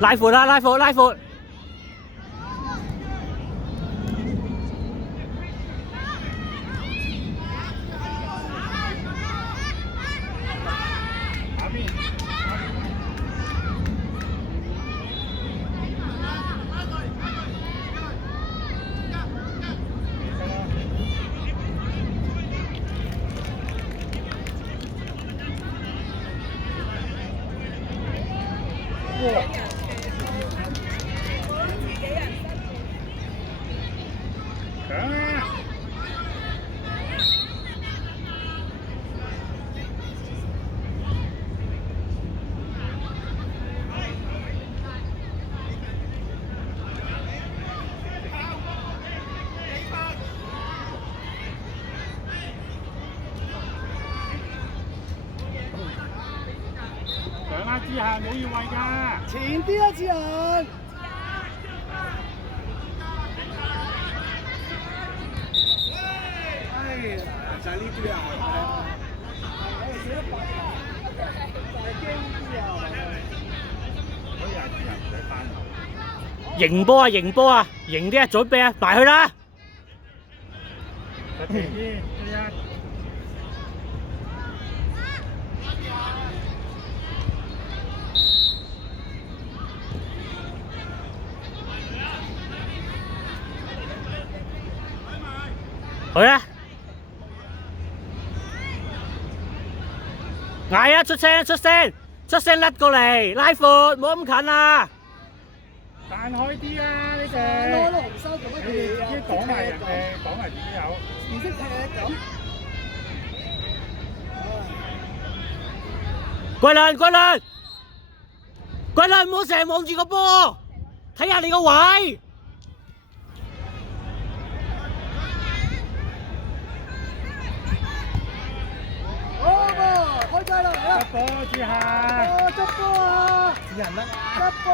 拉闊啦，拉闊，拉闊。上啦，志恒，冇越位㗎。前啲啊，志恒。哎，就係呢啲啊。贏波啊！贏波啊！贏啲啊！準備啊！埋去啦！實平啲，一。去啊！嗌啊！出聲！出聲！出聲甩過嚟，拉闊，冇咁近啊！彈開啲啊！你哋。攞紅收做乜嘢啊？自己講埋人哋，講埋自己有。唔識踢咁。桂倫，桂倫，桂倫，唔好成日望住個波，睇下你個位。開齋啦！執波，志恒。執波啊！志恒得啊！執波！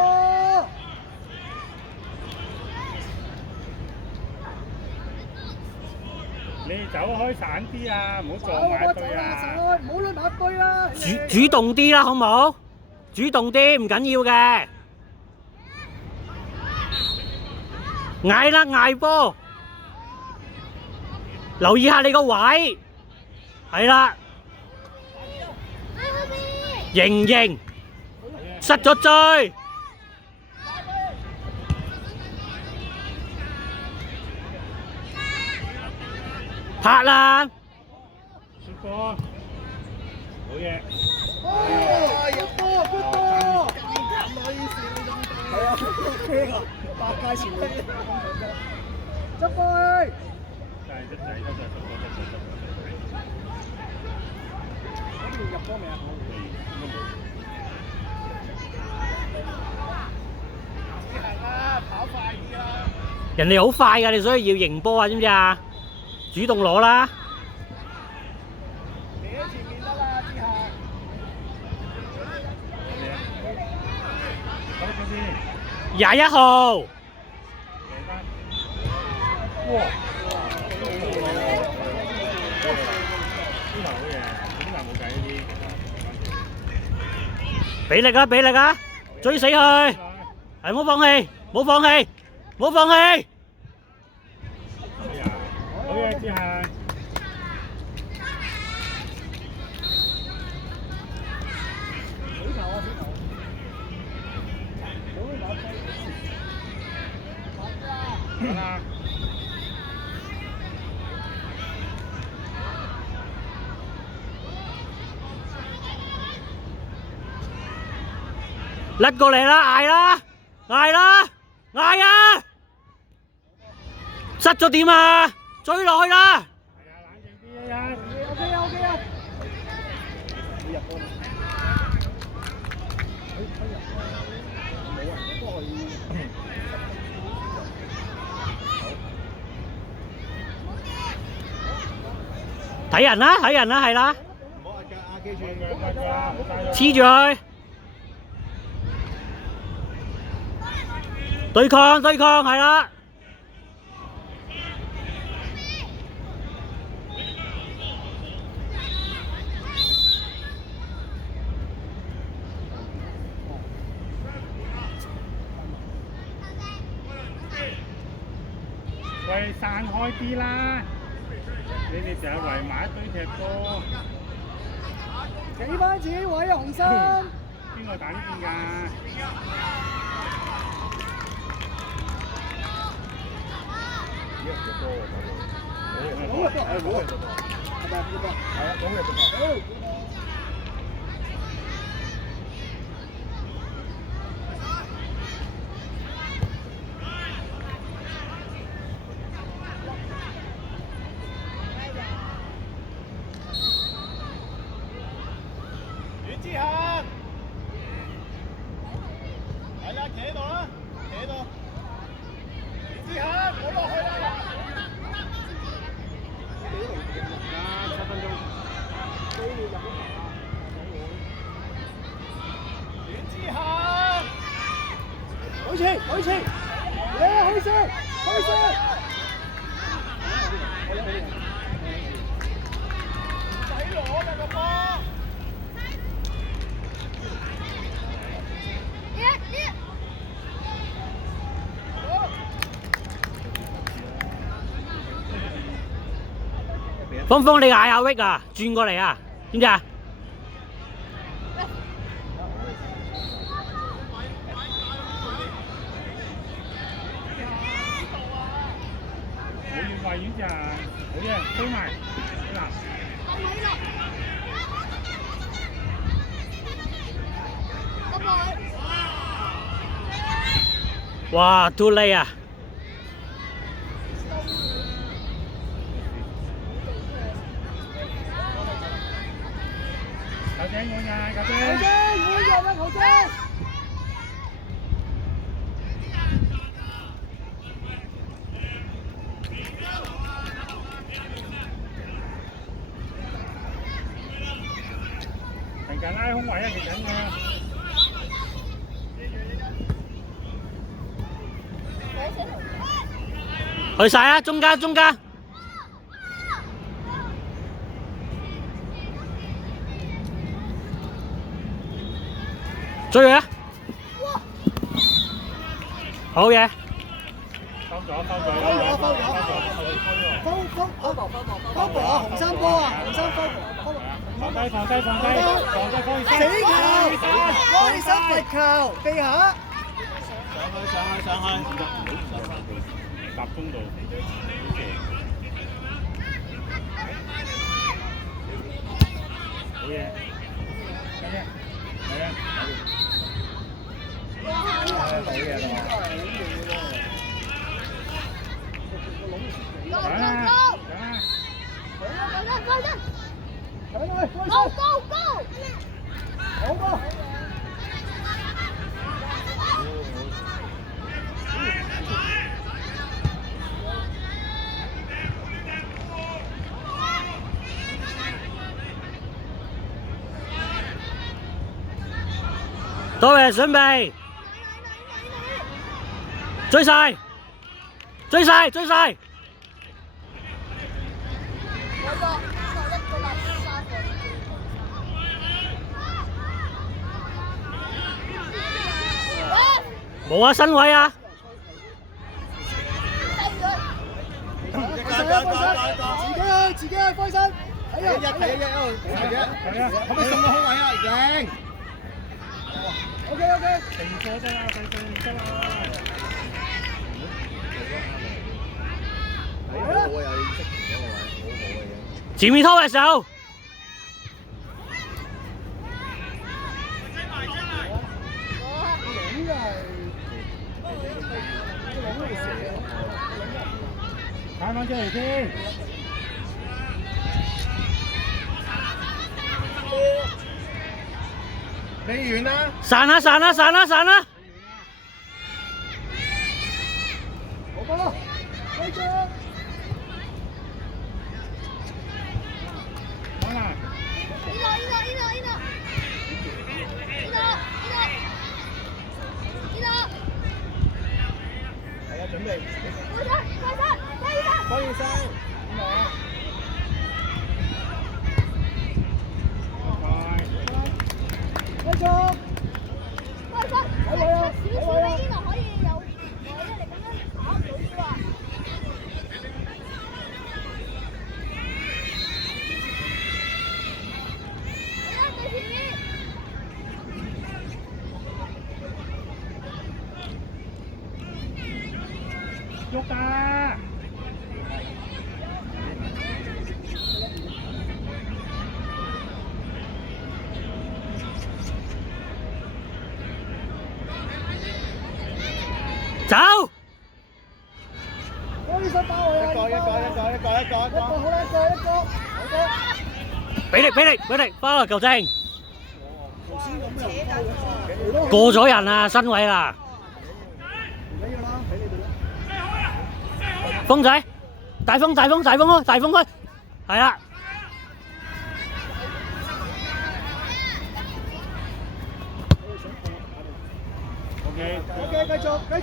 你走開散啲啊，唔好撞埋對啊！唔好攆埋堆啦！主動啲啦，好唔好？主動啲，唔緊要嘅。嗌啦，嗌波！留意下你個位，係啦。贏贏，失咗追，拍啦！出波，好嘢！入波，入波！咁耐意思係啊 ，OK 啊，八屆前輩，執波！入波未啊？跑快啲啦！人哋好快㗎，你所以要贏波啊，知唔知啊？主動攞啦！你喺前面得啦，之後。21號。哇！俾力啊！俾力啊！追死佢！係唔好放棄，唔好放棄，唔好放棄！好嘢，志恒！甩過嚟啦！嗌啦！嗌啦！嗌啊！失咗點啊？追落去啦！係啊，冷靜啲啊！OK 啊，OK 啊！你入波睇人啦，睇人啦，係啦，唔好壓腳啊！記住，黐住佢，對抗對抗，係啦。散開啲啦！你哋成日圍埋一堆踢波，企翻自己位啊，紅衫。邊個打呢邊㗎？袁之行，係啦，企喺度啦，企喺度。袁之行，唔好落去啦。7分鐘。袁之行，好前，好前，耶，好先，好先。仔攞㗎個波。峰峰，你嗌阿 Vic 啊，轉過嚟啊，知唔知啊？好遠圍遠咋，好嘢，追埋，嗱。哇，too late 啊！球姐我呀，球球姐。姐，每日啊，球姐。成日拉空位啊，其實啊。去晒啊，中間中間，追佢啊！好嘢，收咗，收咗，收波啊，紅衫波啊，紅衫波。放低，放低，放低，放低，放低。死球！開心罰球，地下。上去。集中度。好嘢，好嘢，係啊，好嘢好波！多位準備，追晒，追晒，追晒！冇啊，身位啊！自己去開身，睇啊！可唔可以送個空位啊？贏。OK。停咗得啦，停得啦。前面拖嘅手。睇翻出嚟先。你完啦！散啦，散啦，散啦，散啦！好波，開張。好啦。係啊，準備。方醫生，邊度啊？開張。睇位啊！睇位啊！喐㗎。走！開心包佢啊！一個好啦，一個。俾力，翻嚟球證。頭先咁又過咗人啦，身位啦。唔緊要啦，俾你哋啦。風仔，大風咯，大風開，係啦。OK， 繼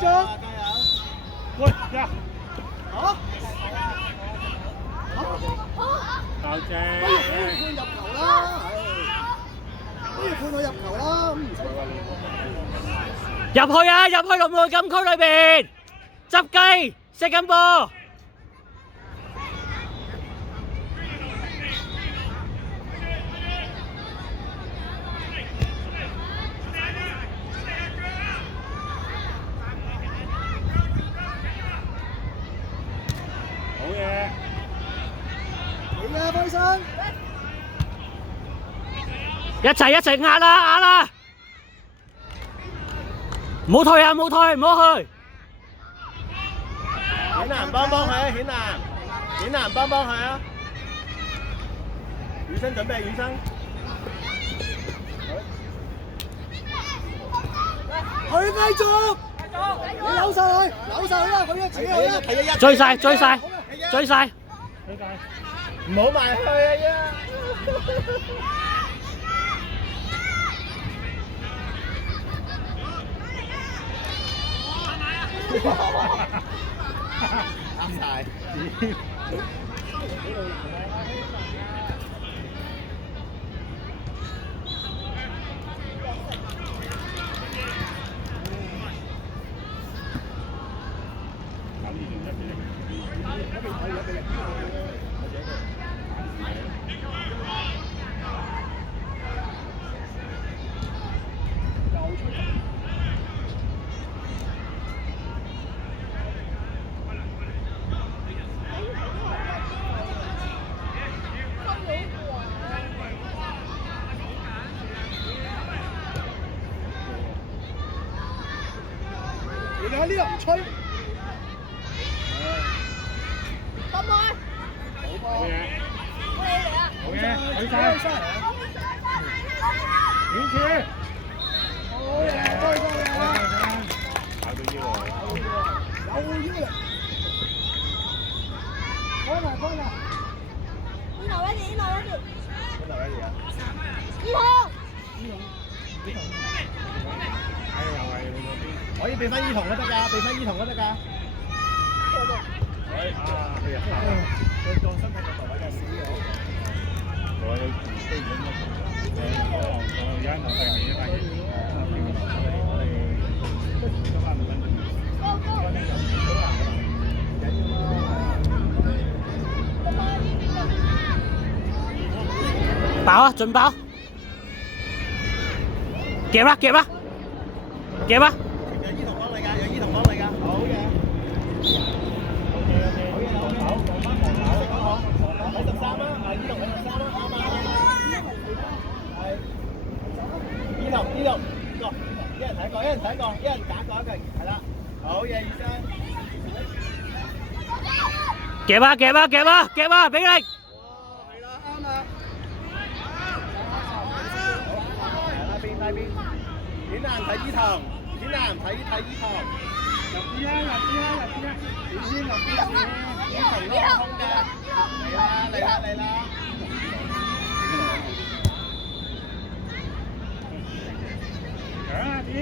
續。喂，呀！嚇！校正。不如判入球啦，不如判我入球啦，咁唔使。入去啊！入去龍門禁區裏邊，執雞，射緊波。好嘢！你啊，輝生！一齊壓啦！唔好退啊！唔好去。顯南幫佢啊，顯南幫佢啊！雨生準備，雨生。佢繼續，你扭晒佢啦，佢自己去啦。追晒。唔好埋去啊！啱晒。你喺呢度唔吹。好嘢！睇晒！遠處！好嘢，開心啊！跑到腰喎！有腰力。開埋。呢度一啲。可以俾翻衣筒都得㗎，佢個身體個頭位就少咗。我有飛緊咯，我而家我係未一發現，我哋今晚唔緊要。爆啊！盡爆！夾啦！有衣筒幫你㗎，好嘅。好，放翻黃牛喺13啦，衣筒喺13啦，啱啊。係。衣筒，一人睇一個，一人揀個一個，係啦。好嘢，醫生。夾啊！俾力！係啦，啱啦。大邊，顯南睇衣筒，顯南睇衣筒。入啲啊！點先入啲啊？衣筒攞空嘅，嚟啦！搶啊！點？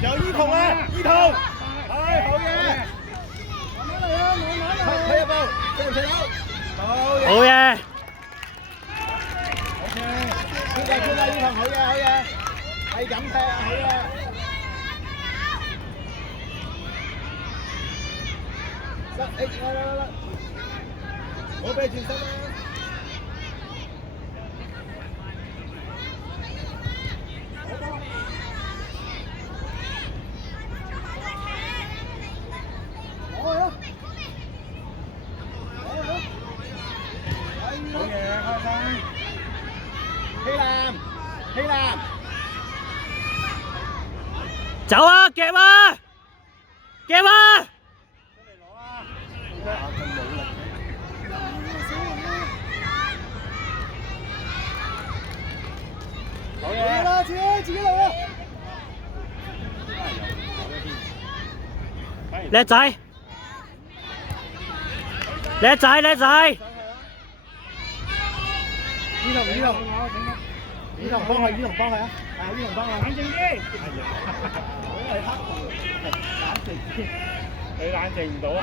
有衣筒啊！衣筒，係好嘢。射唔射到？好嘢。好嘢！ OK， 決定呢球好嘢好嘢，係咁踢啊好嘢。來，我俾轉身啦。好嘢，開心。希南，走啊！夾啊！夾啊！好嘢。啦，自己嚟啊！叻仔！叻仔！叻仔！依同幫佢，依同幫佢啊！依同幫佢。冷靜啲。係黑紅，冷靜啲。你冷靜唔到啊！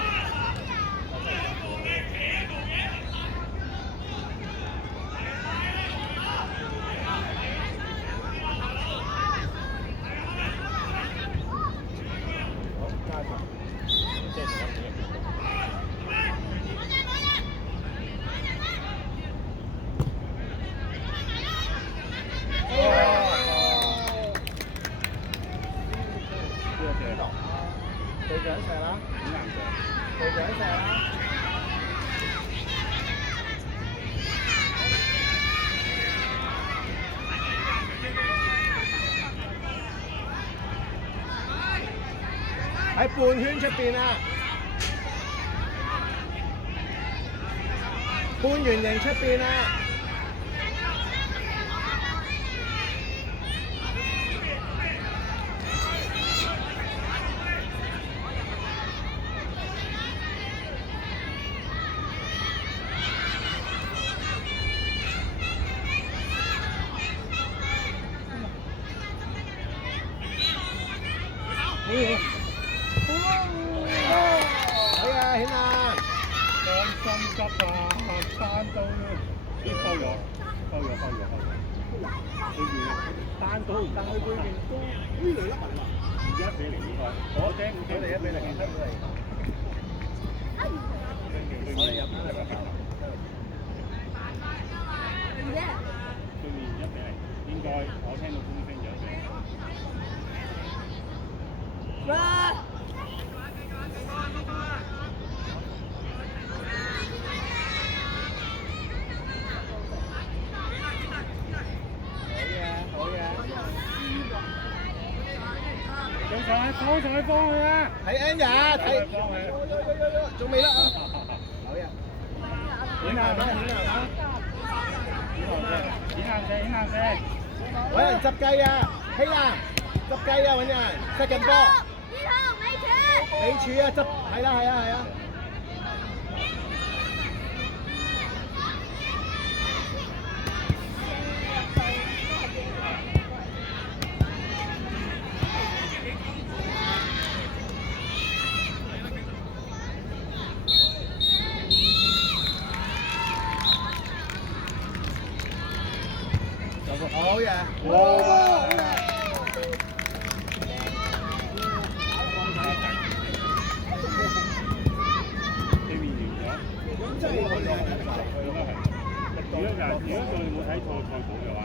隊長射啦！隊長射啦！喺半圈出邊啊！半圓形出邊啊！好嘢，顯啊！兩心急啊！單刀啲收咗。單刀佢對面都呢嚟甩1-0應該。我哋1-0，我哋入對面1-0，應該我聽到風聲就1-0。放佢啊！睇 N 呀，睇，仲未甩啊！好嘢，顯硬射，揾人執雞啊！希蘭，執雞啊！揾人，塞緊波。尾柱啊，執，係啦。好嘢！哇！對面贏咗，咁真係好靚。應該係。如果我哋冇睇錯賽果嘅話。